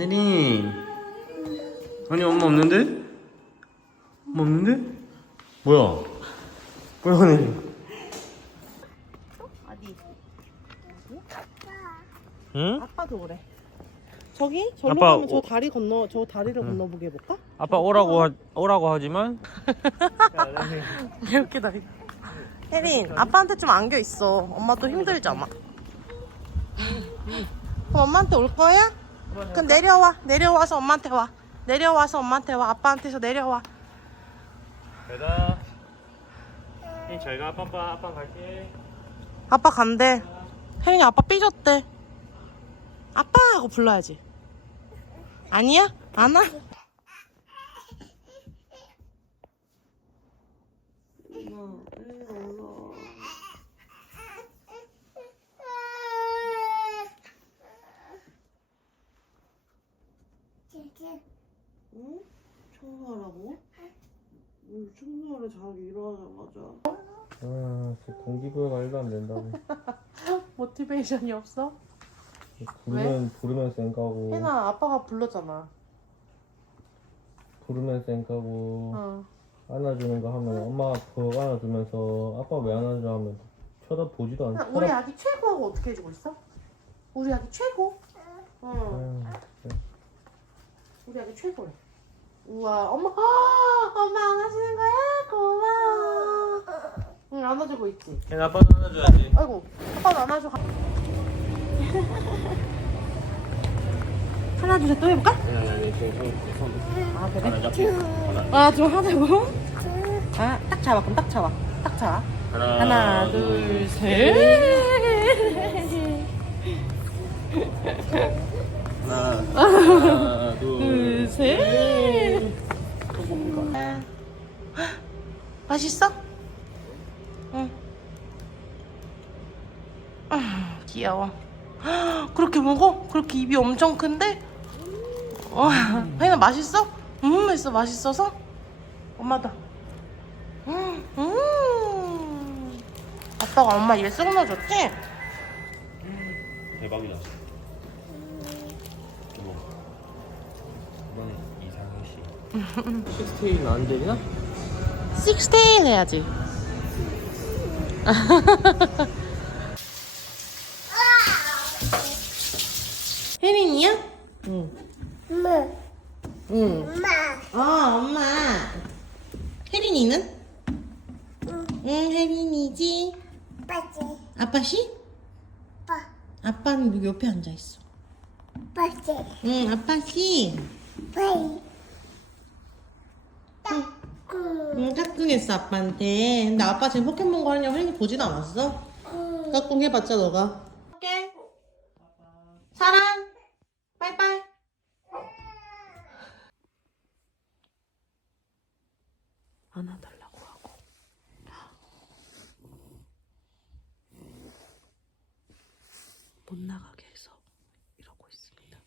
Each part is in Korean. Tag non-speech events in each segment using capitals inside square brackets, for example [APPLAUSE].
하늘이 아니 엄마 없는데? 엄마 없는데? 뭐야? 뭐야 하늘이 어디? 응? 아빠도 그래. 저기? 저로 아빠, 가면 저 오- 다리 건너 저 다리를 건너보게 해볼까? 아빠 오라고 하, 오라고 하지만 [LAUGHS] 개웃기다. 혜린, 아빠한테 좀 안겨 있어. 엄마 또 힘들잖아. 그럼 엄마한테 올 거야? 그럼 내려와. 내려와서 엄마한테 와. 내려와서 엄마한테 와. 아빠한테서 내려와. 가자 잘가 아빠 아빠 아빠 갈게 아빠 간대. 혜린이 아빠 삐졌대. 아빠 하고 불러야지. 아니야? 안 와? 응? 청소하라고? 응, 청소하래 자기 일어나자마자. 아 동기부여 관리도 안 된다고 [LAUGHS] 모티베이션이 없어? 부르면 부르면 쌩까고 혜나 아빠가 불렀잖아. 부르면 쌩까고 어. 안아주는 거 하면 엄마가 더 안아주면서 아빠 왜 안아줘 하면 쳐다보지도 않고 우리 아기 최고하고 어떻게 해주고 있어? 우리 아기 최고? 응. 아유, 진짜. 우리 아기 최고래. 우와, 엄마, 아, 엄마 안아주는 거야? 안아주고 있지. 걔 아빠도 안아줘야지 아이고, 아빠도 안아줘. [LAUGHS] 하나, 둘, 셋, 또 해볼까? 아, 그래? 하나 아, 좀 하자고? 아, 딱 잡아, 그럼 딱 잡아. 딱 잡아. 하나, 하나, 둘, 셋. 하나 [LAUGHS] 하나 둘 둘, 셋. [GASPS] 맛있어? 귀여워. 그렇게 먹어? 그렇게 입이 엄청 큰데? 어, [LAUGHS] 혜나 맛있어? 음, 맛있어, 맛있어서? 엄마다. 음, 음. 아빠가 엄마 입에 쏙 넣어줬지? 대박이다 이거 이건 이상해 씨 [LAUGHS] 식스테이는 안 되나? 16 해야지. [LAUGHS] 혜린이야? 응. 엄마, 응. 엄마, 어, 엄마. 혜린이는? 응, 혜린이지. 빠지, 아빠씨? 빠, 아빠는 여기 옆에 앉아 있어. 빠지, 응, 아빠씨. 빠이, 따꾸, 응, 까꿍했어, 아빠한테. 근데 아빠 지금 포켓몬고 하려고 혜린이 보지도 않았어? 까꿍 해봤자, 너가. 할게. 사랑. 빠이빠이. 안아달라고 하고. 못 나가게 해서 이러고 있습니다.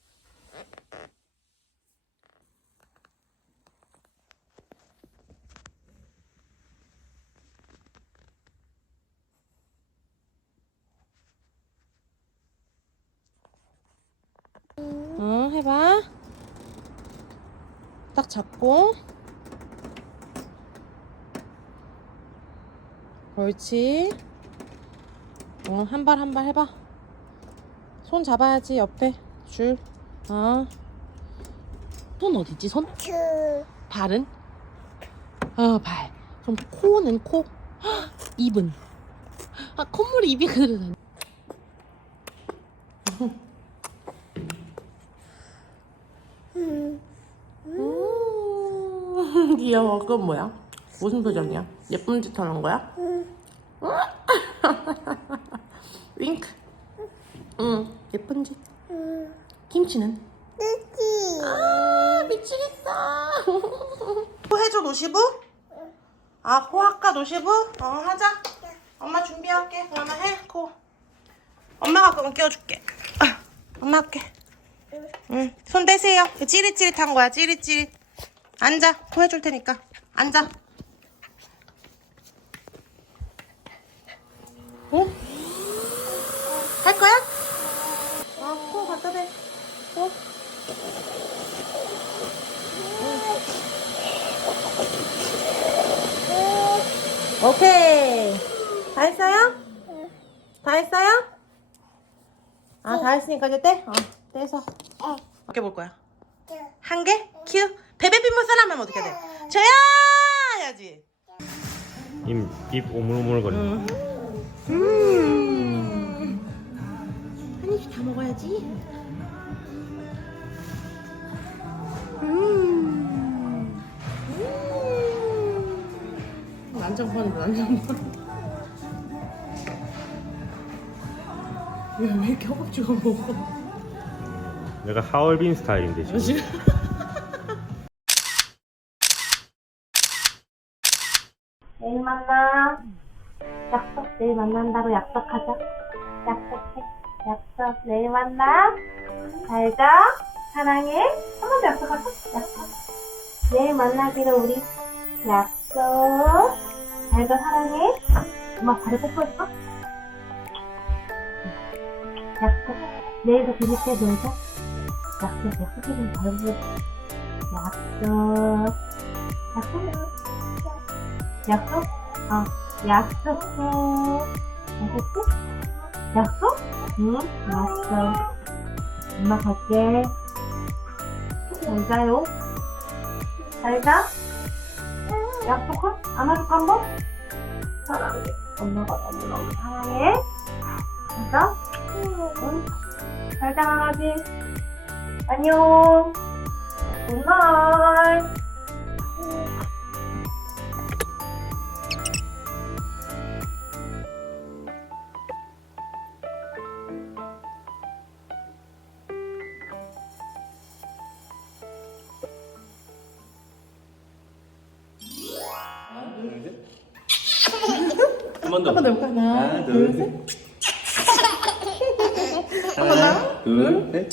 응, 해봐. 딱 잡고. 옳지. 어, 한 발 한 발 해봐. 손 잡아야지, 옆에. 줄. 어. 손 어디지, 손? 큐, 발은? 어, 발. 그럼 코는 코? 헉, [GASPS] 입은? 아, 콧물이 입이 그러네. 음, [LAUGHS] 귀여워. 그건 뭐야? 무슨 표정이야? 예쁜 짓 하는 거야? [LAUGHS] 윙크. 응, 예쁜 짓. 김치는? 뜨기, 아, 미치겠어. 코 해줘, 노시부? 아, 코 할까, 노시부? 어, 하자. 엄마 준비할게. 그러면 해, 코. 엄마가 그럼 끼워줄게. 아, 엄마 할게. 응, 손 떼세요. 찌릿찌릿한 거야, 찌릿찌릿. 앉아. 코 해줄 테니까. 앉아. 어? 할 거야? 어, 코 갖다 대. 코. 오케이. 다 했어요? 다 했어요? 아, 다 했으니까 이제 떼? 어, 떼서. 어떻게 볼 거야? 한 개? 큐? 베베핀물 사람 하면 어떻게 돼? 저야! 해야지. 입, 입 오물오물거리. 음. 한 입씩 다 먹어야지. 음. 음. 난장판이다, 난장판. 왜, 왜 이렇게 허벅지가 먹어? 내가 하얼빈 스타일인데 지금. 내일 만난다고 약속하자. 약속해. 약속 내일 만나. 잘 자. 사랑해. 한 번 더 약속하자. 약속. 내일 만나기로 우리 약속. 잘 자 사랑해. 엄마 발에 뽀뽀했어? 약속. 내일도 재밌게 놀자. 약속. 약속해 좀 잘해보자. 약속. 약속. 약속? 어, 약속해. 알겠지? 약속? 응, 알았어. 엄마 갈게. 잘 자요. 잘 자. 약속해? 안아줄까, 한 번? 사랑해. 엄마가 너무너무 사랑해. 잘 자? 응. 잘 자, 강아지. 안녕. 굿나잇. 번 더. 한 번 더 해볼까? 하나, 하나, 둘, 셋. 하나, 둘, 셋.